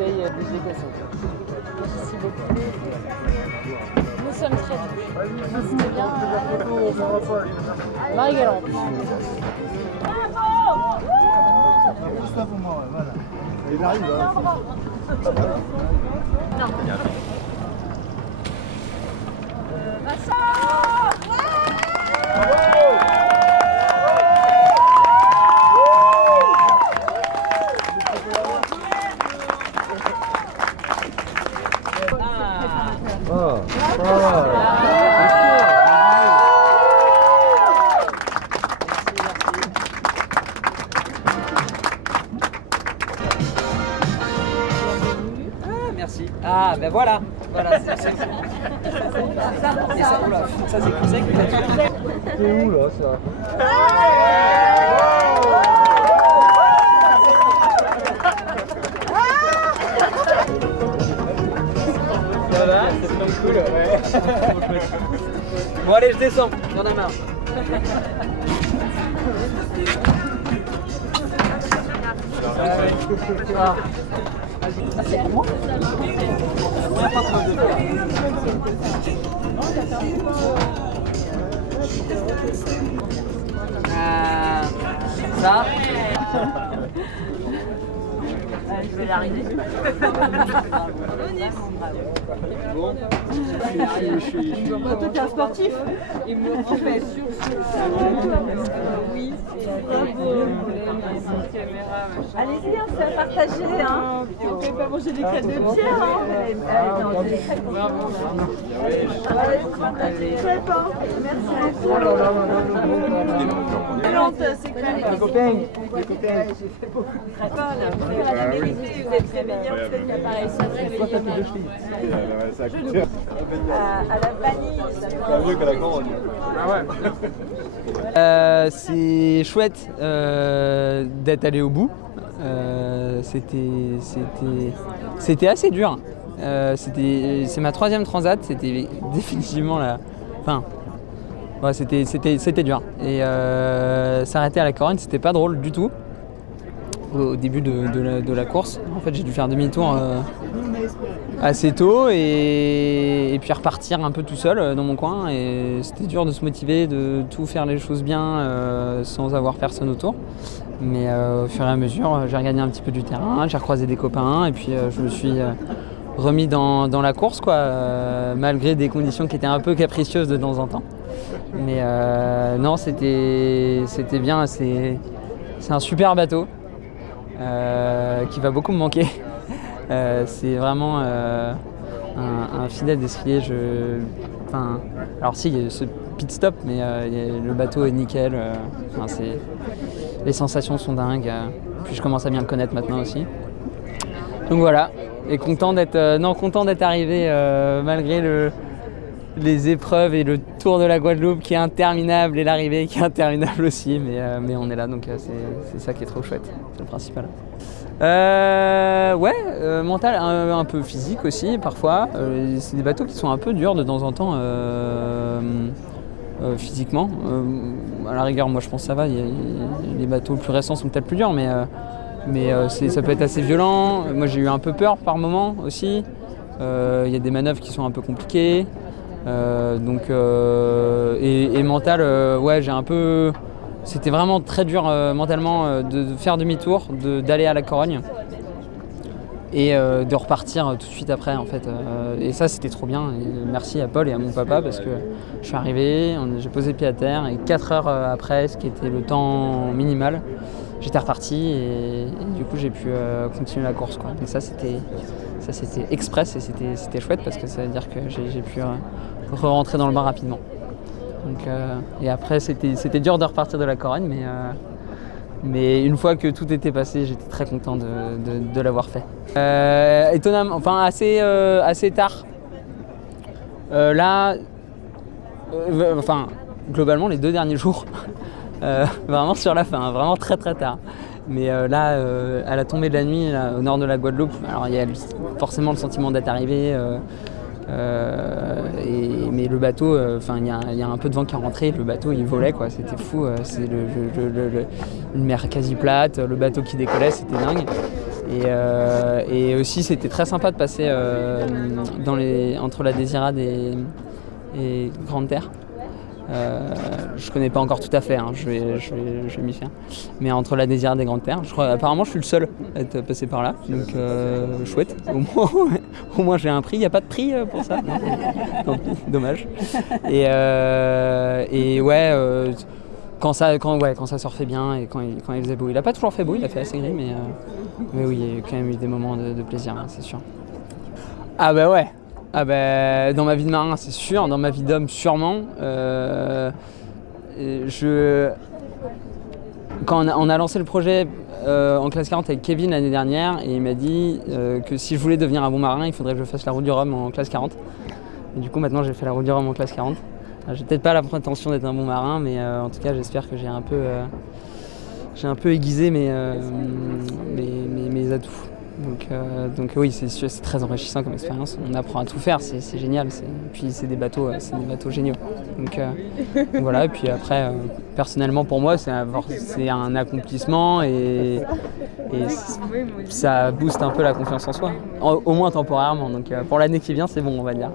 bouteille des Écossais. Merci beaucoup. Nous sommes très doux. C'était bien. Marie-Galante. Juste avant moi, voilà. Il arrive, hein. Non. Merci. Ah, ben voilà. Voilà, c'est ça. Et ça, oula, ça c'est conseil que tu as. C'est où là ça? Voilà, c'est trop cool, ouais. Bon allez, je descends, j'en ai marre. Ah. Ça. Je vais l'arriver. Bon. Toi, t'es un sportif. Il me fait sur oui. Allez-y, c'est à partager. Hein. On ne peut pas manger des crêpes de pierre. Hein. Des crêpes. Merci beaucoup. C'est clair. Les copains. Les copains. J'ai fait beaucoup de crêpes. La vérité, vous êtes réveillants. Peut-être qu'il n'y a pas réussi à se réveiller. À la vanille. C'est mieux que la grande. Ah ouais. C'est chouette d'être allé au bout. C'était assez dur. C'est ma 3e transat. C'était définitivement la. Enfin, ouais, c'était dur. Et s'arrêter à la Corogne, c'était pas drôle du tout. Au début de la course, en fait, j'ai dû faire demi-tour assez tôt et puis repartir un peu tout seul dans mon coin. Et c'était dur de se motiver, de tout faire les choses bien sans avoir personne autour. Mais au fur et à mesure, j'ai regagné un petit peu du terrain, j'ai recroisé des copains et puis je me suis remis dans la course, quoi, malgré des conditions qui étaient un peu capricieuses de temps en temps. Mais non, c'était bien, c'est un super bateau qui va beaucoup me manquer. C'est vraiment un fidèle destrier. Alors si, il y a ce pit stop, mais le bateau est nickel. Les sensations sont dingues. Puis je commence à bien le connaître maintenant aussi. Donc voilà, et content d'être arrivé malgré les épreuves et le tour de la Guadeloupe qui est interminable et l'arrivée qui est interminable aussi. Mais on est là, donc c'est ça qui est trop chouette, c'est le principal. Mental, un peu physique aussi parfois. C'est des bateaux qui sont un peu durs de temps en temps physiquement. À la rigueur, moi je pense que ça va. Les bateaux plus récents sont peut-être plus durs, mais ça peut être assez violent. Moi j'ai eu un peu peur par moment aussi. Il y a des manœuvres qui sont un peu compliquées. Et mental, j'ai un peu. C'était vraiment très dur mentalement de faire demi-tour, d'aller à la Corogne et de repartir tout de suite après en fait. Et ça c'était trop bien. Et merci à Paul et à mon papa parce que je suis arrivé, j'ai posé pied à terre et 4 heures après, ce qui était le temps minimal, j'étais reparti et du coup j'ai pu continuer la course, quoi. Donc ça c'était express et c'était chouette parce que ça veut dire que j'ai pu re-rentrer dans le bain rapidement. Donc, et après c'était dur de repartir de la Corogne, mais une fois que tout était passé, j'étais très content de l'avoir fait. Étonnamment, enfin assez tard. Globalement les 2 derniers jours, vraiment sur la fin, vraiment très très tard. Mais à la tombée de la nuit, là, au nord de la Guadeloupe, alors il y a forcément le sentiment d'être arrivé. Mais le bateau, il y a un peu de vent qui est rentré, le bateau il volait, quoi, c'était fou, c'est une mer quasi plate, le bateau qui décollait, c'était dingue. Et aussi, c'était très sympa de passer entre la Désirade et Grande Terre. Je connais pas encore tout à fait, hein, je vais m'y faire. Mais entre la Désirade et Grande Terre, apparemment je suis le seul à être passé par là, donc chouette. Au moins j'ai un prix, il n'y a pas de prix pour ça. Non, dommage. Et ouais, quand ça surfait bien et quand il faisait beau. Il n'a pas toujours fait beau, il a fait assez gris, mais oui, il y a quand même eu des moments de plaisir, hein, c'est sûr. Ah bah ouais. Ah bah, dans ma vie de marin, c'est sûr. Dans ma vie d'homme, sûrement. Quand on a lancé le projet en classe 40 avec Kevin l'année dernière, et il m'a dit que si je voulais devenir un bon marin, il faudrait que je fasse la route du Rhum en classe 40. Et du coup, maintenant, j'ai fait la route du Rhum en classe 40. J'ai peut-être pas la prétention d'être un bon marin, mais en tout cas, j'espère que j'ai un peu aiguisé mes atouts. Donc oui, c'est sûr, c'est très enrichissant comme expérience. On apprend à tout faire, c'est génial. Puis c'est des bateaux géniaux. Donc voilà. Et puis après, personnellement pour moi, c'est un accomplissement et ça booste un peu la confiance en soi, au moins temporairement. Donc pour l'année qui vient, c'est bon, on va dire.